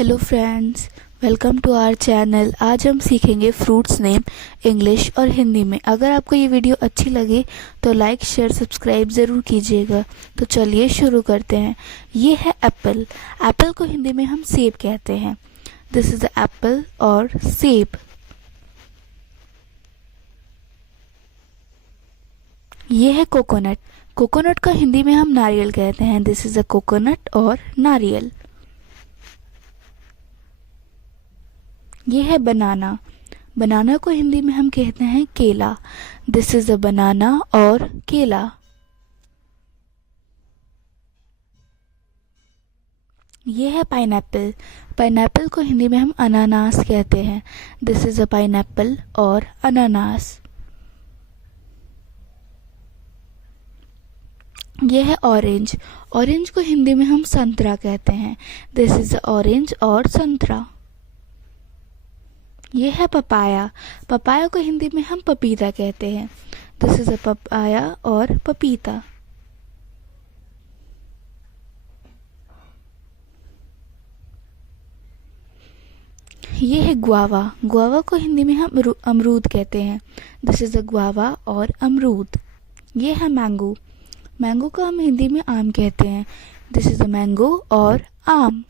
Hello friends, welcome to our channel. आज हम सीखेंगे फ्रूट्स नेम इंग्लिश और हिंदी में। अगर आपको ये वीडियो अच्छी लगे तो लाइक शेयर सब्सक्राइब ज़रूर कीजिएगा। तो चलिए शुरू करते हैं। ये है एप्पल। एप्पल को हिंदी में हम सेब कहते हैं। दिस इज़ एप्पल और सेब। ये है कोकोनट। कोकोनट को हिंदी में हम नारियल कहते हैं। दिस इज़ अ कोकोनट और नारियल। ये है बनाना। बनाना को हिंदी में हम कहते हैं केला। दिस इज अ बनाना और केला। ये है पाइनएप्पल। पाइनएप्पल को हिंदी में हम अनानास कहते हैं। दिस इज अ पाइनएप्पल और अनानास। ये है ऑरेंज। ऑरेंज को हिंदी में हम संतरा कहते हैं। दिस इज ऑरेंज और संतरा। ये है पपाया। पपाया को हिंदी में हम पपीता कहते हैं। दिस इज अ पपाया और पपीता। ये है गुआवा। गुआवा को हिंदी में हम अमरूद कहते हैं। दिस इज अ गुआवा और अमरूद। ये है मैंगो। मैंगो को हम हिंदी में आम कहते हैं। दिस इज अ मैंगो और आम।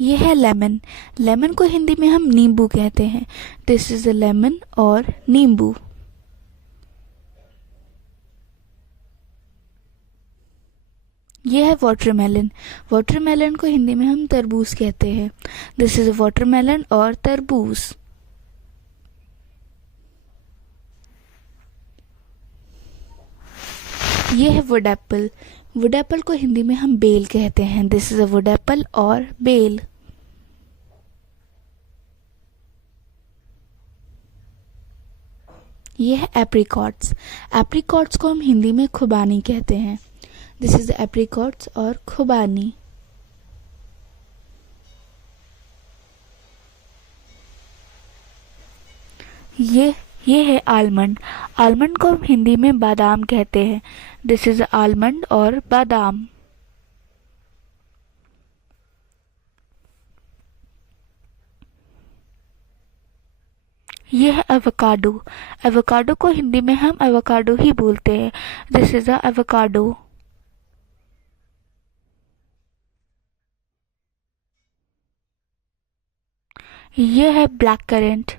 ये है लेमन। लेमन को हिंदी में हम नींबू कहते हैं। दिस इज अ लेमन और नींबू। ये है वाटरमेलन। वाटरमेलन को हिंदी में हम तरबूज कहते हैं। दिस इज अ वाटरमेलन और तरबूज। ये है वुड एप्पल। वुड एप्पल को हिंदी में हम बेल कहते हैं। This is a wood apple और बेल। ये है एप्रिकॉट्स। एप्रिकॉट्स को हम हिंदी में खुबानी कहते हैं। दिस इज एप्रिकॉट्स और खुबानी। ये है आलमंड। आलमंड को हम हिंदी में बादाम कहते हैं। दिस इज आलमंड और बादाम। ये है एवोकाडो। एवोकाडो को हिंदी में हम एवोकाडो ही बोलते हैं। This is a avocado. ये है black currant.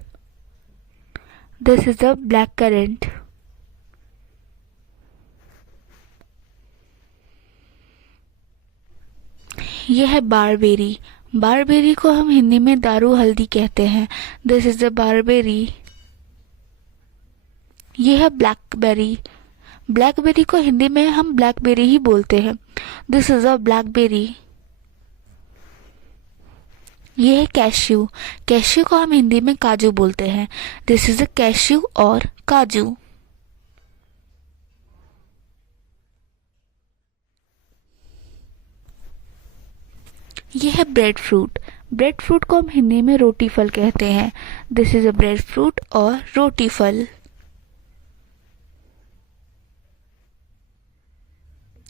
This is a black currant. ये है बारबेरी। बारबेरी को हम हिंदी में दारू हल्दी कहते हैं। This is a barberry. ये है ब्लैकबेरी। ब्लैकबेरी को हिंदी में हम ब्लैकबेरी ही बोलते हैं। This is a blackberry. ये है कैश्यू। कैश्यू को हम हिंदी में काजू बोलते हैं। दिस इज अ कैश्यू और काजू। ये है ब्रेड फ्रूट। ब्रेड फ्रूट को हम हिंदी में रोटी फल कहते हैं। This is a bread fruit और रोटी फल।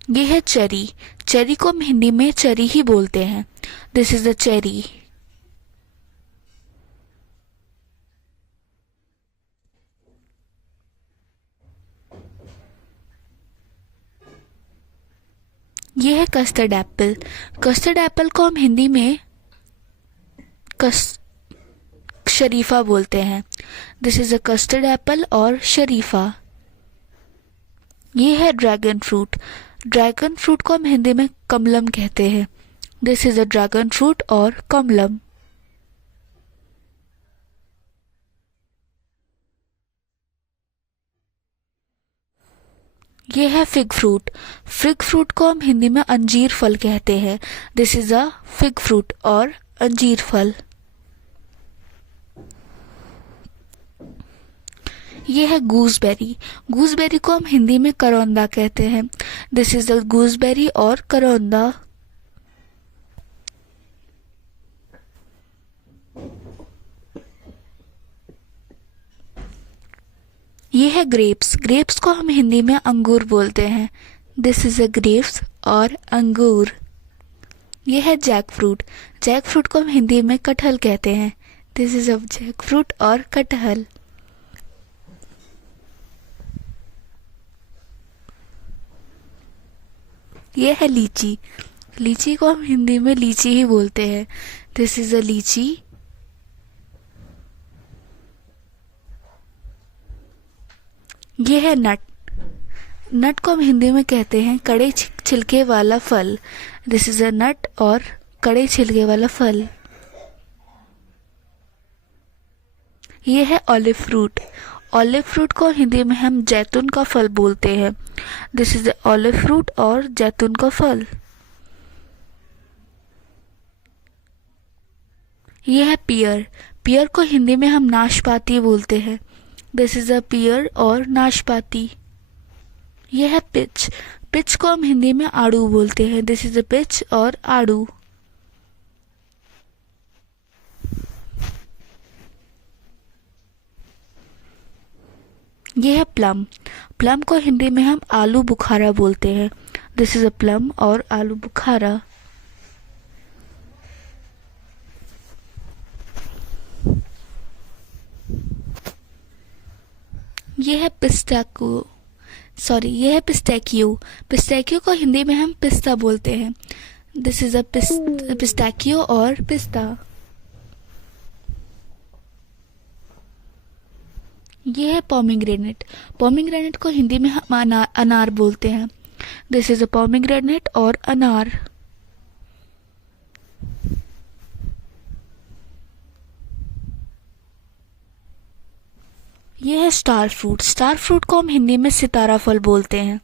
ये है चेरी। चेरी को हम हिंदी में चेरी ही बोलते हैं। This is a cherry. ये है कस्टर्ड एप्पल। कस्टर्ड एप्पल को हम हिंदी में शरीफा बोलते हैं। This is a custard Apple और शरीफा। ये है ड्रैगन फ्रूट। ड्रैगन फ्रूट को हम हिंदी में कमलम कहते हैं। This is a dragon fruit और कमलम। ये है फिग फ्रूट। फिग फ्रूट को हम हिंदी में अंजीर फल कहते हैं। This is a fig fruit और अंजीर फल। ये है गूसबेरी। गूसबेरी को हम हिंदी में करौंदा कहते हैं। दिस इज अ गूसबेरी और करौंदा। ये है ग्रेप्स। ग्रेप्स को हम हिंदी में अंगूर बोलते हैं। दिस इज अ ग्रेप्स और अंगूर। ये है जैक फ्रूट। जैक फ्रूट को हम हिंदी में कटहल कहते हैं। This is a jackfruit और कटहल। ये है लीची। लीची को हम हिंदी में लीची ही बोलते हैं। दिस इज अ लीची। ये है नट। नट को हम हिंदी में कहते हैं कड़े छिलके वाला फल। दिस इज अ नट और कड़े छिलके वाला फल। ये है ऑलिव फ्रूट। ऑलिव फ्रूट को हिंदी में हम जैतून का फल बोलते हैं। दिस इज ऑलिव फ्रूट और जैतून का फल। ये है पियर। पियर को हिंदी में हम नाशपाती बोलते हैं। दिस इज अ पियर और नाशपाती। ये है पिच। पिच को हम हिंदी में आड़ू बोलते हैं। दिस इज अ पिच और आड़ू। ये है प्लम। प्लम को हिंदी में हम आलू बुखारा बोलते हैं। दिस इज अ प्लम और आलू बुखारा। ये है ये है पिस्टैक्यू। पिस्टैक्यू को हिंदी में हम पिस्ता बोलते हैं। दिस इज अ पिस्टैक्यू और पिस्ता। ये है पोमीग्रेनेट। पोमीग्रेनेट को हिंदी में हम अनार बोलते हैं। दिस इज अ पोमीग्रेनेट और अनार। ये है स्टार फ्रूट। स्टार फ्रूट को हम हिंदी में सितारा फल बोलते हैं।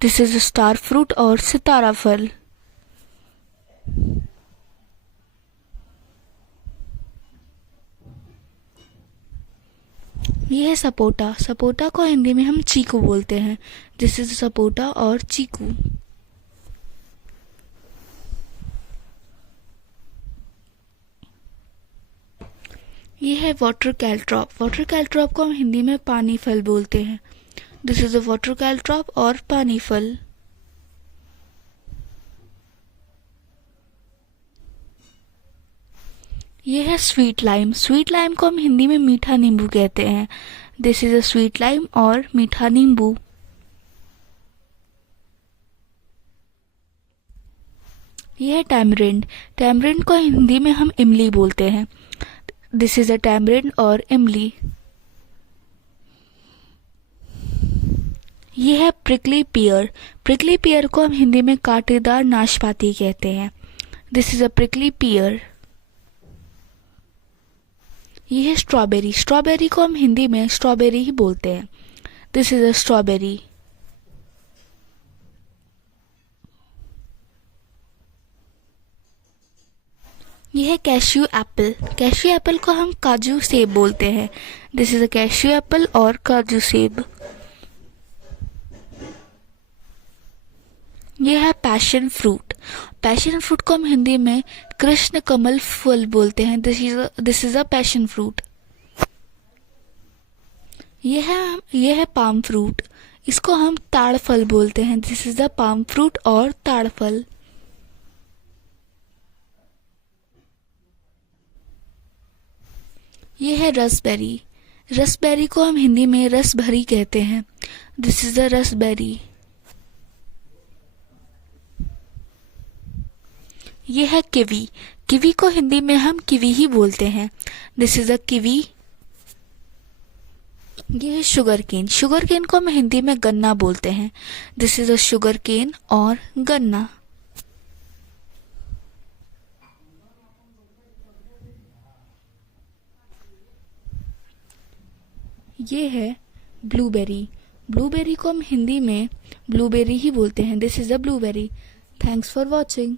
This is a star fruit और सितारा फल। ये है सपोटा। सपोटा को हिंदी में हम चीकू बोलते हैं। दिस इज सपोटा और चीकू। ये है वाटर कैलट्रॉप। वाटर कैलट्रॉप को हम हिंदी में पानी फल बोलते हैं। दिस इज अ वाटर कैलट्रॉप और पानी फल। ये है स्वीट लाइम। स्वीट लाइम को हम हिंदी में मीठा नींबू कहते हैं। This is a sweet lime और मीठा नींबू। ये है टैमरिंड। टैमरिंड को हिंदी में हम इमली बोलते हैं। दिस इज अ टैमरिंड और इमली। ये है प्रिकली पियर। प्रिकली पियर को हम हिंदी में कांटेदार नाशपाती कहते हैं। दिस इज अ प्रिकली पियर। ये है स्ट्रॉबेरी। स्ट्रॉबेरी को हम हिंदी में स्ट्रॉबेरी ही बोलते हैं। This is a strawberry. ये है कैश्यू एप्पल। कैश्यू एप्पल को हम काजू सेब बोलते हैं। This is a cashew Apple और काजू सेब। ये है पैशन फ्रूट। पैशन फ्रूट को हम हिंदी में कृष्ण कमल फल बोलते हैं। This is a passion fruit. ये है पाम फ्रूट। इसको हम ताड़ फल बोलते हैं। This is a palm fruit और ताड़ फल। ये है रसबेरी। रसबेरी को हम हिंदी में रस भरी कहते हैं। This is a raspberry. ये है किवी। किवी को हिंदी में हम किवी ही बोलते हैं। This is a kiwi. ये है शुगर केन। शुगर केन को हम हिंदी में गन्ना बोलते हैं। This is a sugarcane और गन्ना। ये है ब्लूबेरी। ब्लूबेरी को हम हिंदी में ब्लूबेरी ही बोलते हैं। This is a blueberry. Thanks for watching.